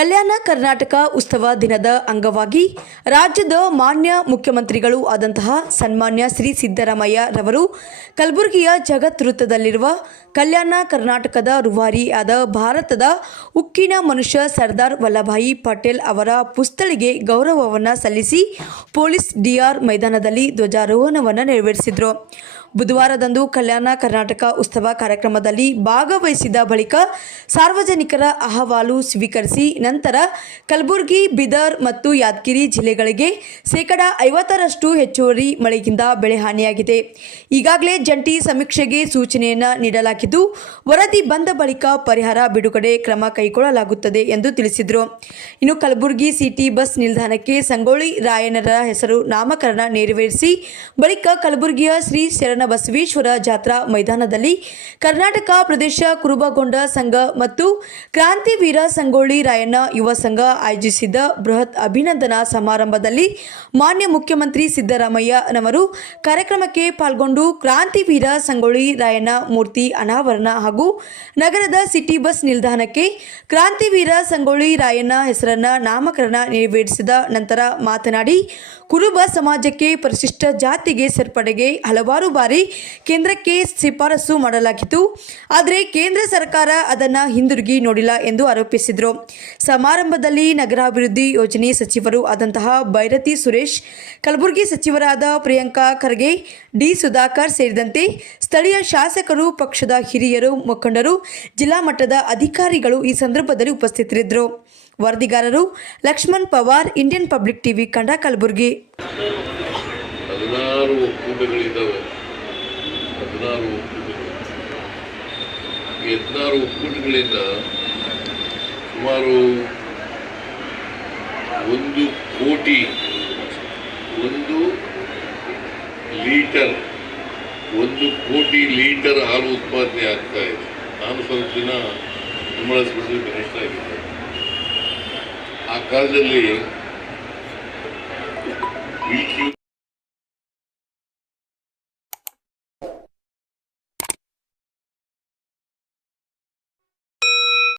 ಕಲ್ಯಾಣ ಕರ್ನಾಟಕ ಉತ್ಸವ ದಿನದ ಅಂಗವಾಗಿ ರಾಜ್ಯದ ಮಾನ್ಯ ಮುಖ್ಯಮಂತ್ರಿಗಳು ಆದಂತಹ ಸನ್ಮಾನ್ಯ ಶ್ರೀ ಸಿದ್ದರಾಮಯ್ಯ ರವರು ಕಲಬುರಗಿಯ ಜಗತ್ ವೃತ್ತದಲ್ಲಿರುವ ಕಲ್ಯಾಣ ಕರ್ನಾಟಕದ ರೂವಾರಿಯಾದ ಭಾರತದ ಉಕ್ಕಿನ ಮನುಷ್ಯ ಸರ್ದಾರ್ ವಲ್ಲಭಾಯಿ ಪಟೇಲ್ ಅವರ ಪುತ್ಥಳಿಗೆ ಗೌರವವನ್ನು ಸಲ್ಲಿಸಿ ಪೊಲೀಸ್ ಡಿಆರ್ ಮೈದಾನದಲ್ಲಿ ಧ್ವಜಾರೋಹಣವನ್ನು ನೆರವೇರಿಸಿದರು. ಬುಧವಾರದಂದು ಕಲ್ಯಾಣ ಕರ್ನಾಟಕ ಉತ್ಸವ ಕಾರ್ಯಕ್ರಮದಲ್ಲಿ ಭಾಗವಹಿಸಿದ ಬಳಿಕ ಸಾರ್ವಜನಿಕರ ಅಹವಾಲು ಸ್ವೀಕರಿಸಿ ನಂತರ ಕಲಬುರಗಿ, ಬೀದರ್ ಮತ್ತು ಯಾದಗಿರಿ ಜಿಲ್ಲೆಗಳಿಗೆ ಶೇಕಡಾ 50ರಷ್ಟು ಹೆಚ್ಚುವರಿ ಮಳೆಯಿಂದ ಬೆಳೆ ಹಾನಿಯಾಗಿದೆ. ಈಗಾಗಲೇ ಜಂಟಿ ಸಮೀಕ್ಷೆಗೆ ಸೂಚನೆಯನ್ನು ನೀಡಲಾಗಿದ್ದು ವರದಿ ಬಂದ ಬಳಿಕ ಪರಿಹಾರ ಬಿಡುಗಡೆ ಕ್ರಮ ಕೈಗೊಳ್ಳಲಾಗುತ್ತದೆ ಎಂದು ತಿಳಿಸಿದರು. ಇನ್ನು ಕಲಬುರಗಿ ಸಿಟಿ ಬಸ್ ನಿಲ್ದಾಣಕ್ಕೆ ಸಂಗೊಳ್ಳಿ ರಾಯಣ್ಣರ ಹೆಸರು ನಾಮಕರಣ ನೆರವೇರಿಸಿ ಬಳಿಕ ಕಲಬುರಗಿಯ ಶ್ರೀ ಬಸವೇಶ್ವರ ಜಾತ್ರಾ ಮೈದಾನದಲ್ಲಿ ಕರ್ನಾಟಕ ಪ್ರದೇಶ ಕುರುಬಗೊಂಡ ಸಂಘ ಮತ್ತು ಕ್ರಾಂತಿವೀರ ಸಂಗೊಳ್ಳಿ ರಾಯಣ್ಣ ಯುವ ಸಂಘ ಆಯೋಜಿಸಿದ್ದ ಬೃಹತ್ ಅಭಿನಂದನಾ ಸಮಾರಂಭದಲ್ಲಿ ಮಾನ್ಯ ಮುಖ್ಯಮಂತ್ರಿ ಸಿದ್ದರಾಮಯ್ಯನವರು ಕಾರ್ಯಕ್ರಮಕ್ಕೆ ಪಾಲ್ಗೊಂಡು ಕ್ರಾಂತಿವೀರ ಸಂಗೊಳ್ಳಿ ರಾಯಣ್ಣ ಮೂರ್ತಿ ಅನಾವರಣ ಹಾಗೂ ನಗರದ ಸಿಟಿ ಬಸ್ ನಿಲ್ದಾಣಕ್ಕೆ ಕ್ರಾಂತಿವೀರ ಸಂಗೊಳ್ಳಿ ರಾಯಣ್ಣ ಹೆಸರನ್ನ ನಾಮಕರಣ ನೆರವೇರಿಸಿದ ನಂತರ ಮಾತನಾಡಿ, ಕುರುಬ ಸಮಾಜಕ್ಕೆ ಪರಿಶಿಷ್ಟ ಜಾತಿಗೆ ಸೇರ್ಪಡೆಗೆ ಹಲವಾರು ಬಾರಿ ಕೇಂದ್ರಕ್ಕೆ ಶಿಫಾರಸು ಮಾಡಲಾಗಿತ್ತು. ಆದರೆ ಕೇಂದ್ರ ಸರ್ಕಾರ ಅದನ್ನು ಹಿಂದಿರುಗಿ ನೋಡಿಲ್ಲ ಎಂದು ಆರೋಪಿಸಿದರು. ಸಮಾರಂಭದಲ್ಲಿ ನಗರಾಭಿವೃದ್ಧಿ ಯೋಜನೆ ಸಚಿವರು ಆದಂತಹ ಬೈರತಿ ಸುರೇಶ್, ಕಲಬುರಗಿ ಸಚಿವರಾದ ಪ್ರಿಯಾಂಕಾ ಖರ್ಗೆ, ಡಿ ಸುಧಾಕರ್ ಸೇರಿದಂತೆ ಸ್ಥಳೀಯ ಶಾಸಕರು, ಪಕ್ಷದ ಹಿರಿಯರು, ಮುಖಂಡರು, ಜಿಲ್ಲಾ ಮಟ್ಟದ ಅಧಿಕಾರಿಗಳು ಈ ಸಂದರ್ಭದಲ್ಲಿ ಉಪಸ್ಥಿತರಿದ್ದರು. ವರದಿಗಾರರು Lakshman Pawar, Indian public TV, ಕಂಡ ಕಲಬುರಗಿ. 16 ಒಕ್ಕೂಟಗಳಿದ್ದಾವೆ. 16 ಒಕ್ಕೂಟಗಳಿಂದ ಸುಮಾರು 1 ಕೋಟಿ 1 ಕೋಟಿ ಲೀಟರ್ ಹಾಲು ಉತ್ಪಾದನೆ ಆಗ್ತಾ ಇದೆ. ನಾನು ಸ್ವಲ್ಪ ದಿನ ಕುಂಬಳ ಸ್ಪೆಷಲ್ ಮಿನಿಸ್ಟರ್ ಆಗಿದ್ದೆ. ಆ ಕಾಲದಲ್ಲಿ